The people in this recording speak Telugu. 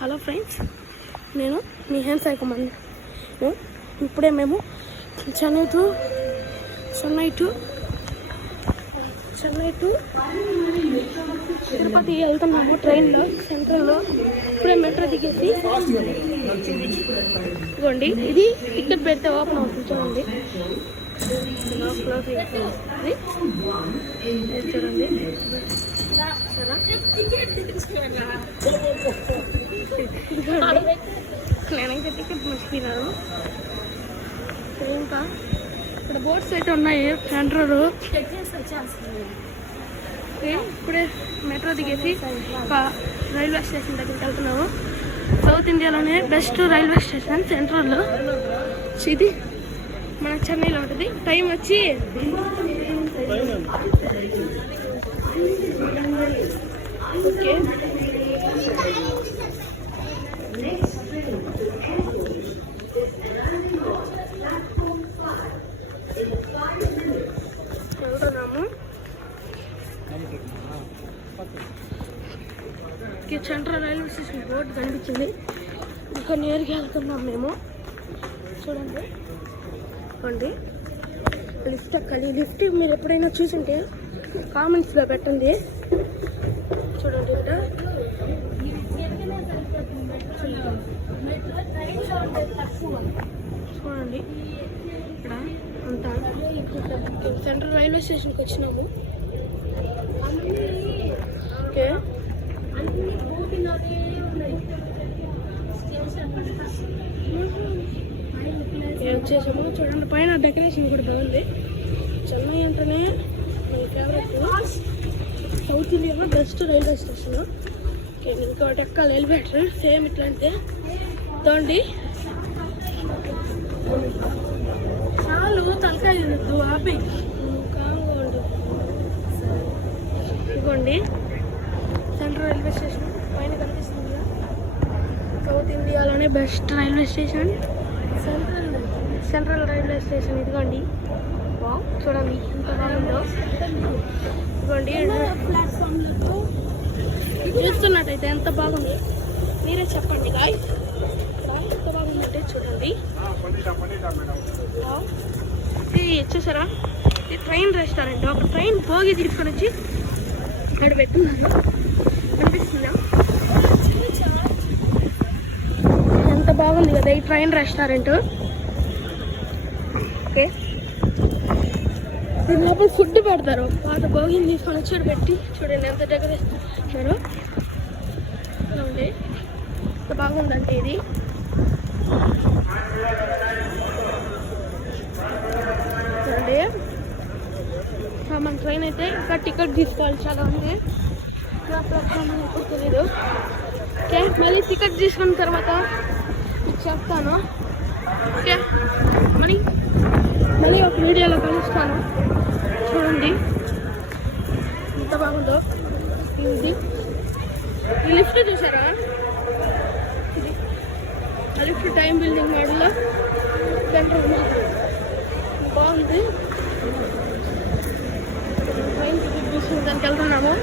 హలో ఫ్రెండ్స్, నేను మీ హ్యాండ్ సాయి కుమార్. ఇప్పుడే మేము చెన్నై టు తిరుపతి వెళ్తున్నాము ట్రైన్లో, సెంట్రల్లో. ఇప్పుడే మెట్రో దిగేసి ఇదిగోండి, ఇది టికెట్ పెడితే ఓపెన్ అవుతుంది చూడండి. చూడండి నేనైతే టికెట్ మర్చిపోయినాను. ఇంకా ఇక్కడ బోట్స్ అయితే ఉన్నాయి. సెంట్రల్ ఇప్పుడే మెట్రో దిగేసి రైల్వే స్టేషన్ దగ్గరికి వెళ్తున్నాము. సౌత్ ఇండియాలోనే బెస్ట్ రైల్వే స్టేషన్ సెంట్రల్లో. ఇది మన చెన్నైలో ఉంటుంది. టైం వచ్చి ఓకే వెళ్తున్నాము. సెంట్రల్ రైల్వే స్టేషన్ బోర్డు కనిపించింది. ఇంకా నేరుగా వెళ్తున్నాం మేము. చూడండి అండి, లిఫ్ట్ ఎక్కాలి. లిఫ్ట్ మీరు ఎప్పుడైనా చూసుంటే కామెంట్స్లో పెట్టండి. చూడండి ఇక్కడ చూడండి, ఇక్కడ అంతా సెంట్రల్ రైల్వే స్టేషన్కి వచ్చినాము. ఓకే, వచ్చేసాము. చూడండి పైన డెకరేషన్ కూడా బాగుంది. చెన్నై అంటేనే మై ఫేవరెట్. సౌత్ ఇండియాలో బెస్ట్ రైల్వే స్టేషన్. ఓకే, ఇంకోటి ఎక్కాలి ఎలివేటర్. సేమ్ ఇట్లాంటి తోండి చాలు తలకాయ ఆపి కాంగోండి. ఇదిగోండి సెంట్రల్ రైల్వే స్టేషన్ పైన కనిపిస్తుంది. సౌత్ ఇండియాలోనే best railway station central railway station. ఇదిగోండి, చూడండి ఎంత బాగుందో. ఇదిగోండి చూస్తున్నట్టయితే ఎంత బాగుంది మీరే చెప్పండి గాయ్స్. ఎంత బాగుందంటే చూడండి. ఇది చూసారా, ఇది ట్రైన్ రెస్టారెంట్. ఒక ట్రైన్ భోగి తీసుకొని వచ్చి ఇక్కడ పెట్టున్నారు. కనిపిస్తుందా? ఎంత బాగుంది కదా ఈ ట్రైన్ రెస్టారెంట్. ఓకే, దీని లోపల ఫుడ్ పెడతారు. పాత భోగిని తీసుకొని వచ్చి పెట్టి చూడండి ఎంత డెకరేషన్ చేశారు. చూడండి ఎంత బాగుందంటే ఇది. చూడండి మన ట్రైన్ అయితే ఇంకా టికెట్ తీసుకోవాలి చాలా ఉంది. తెలీదు. ఓకే, మళ్ళీ టికెట్ తీసుకున్న తర్వాత చెప్తాను. ఓకే, మళ్ళీ ఒక వీడియోలో కలుస్తాను. చూడండి ఎంత బాగుందో. ఇది ఈ లిఫ్ట్ చూసారా? ఇది లిఫ్ట్ టైం బిల్డింగ్ మోడల్లో బాగుంది. ట్రైన్ టికెట్ తీసుకుని దానికి వెళ్తున్నాము.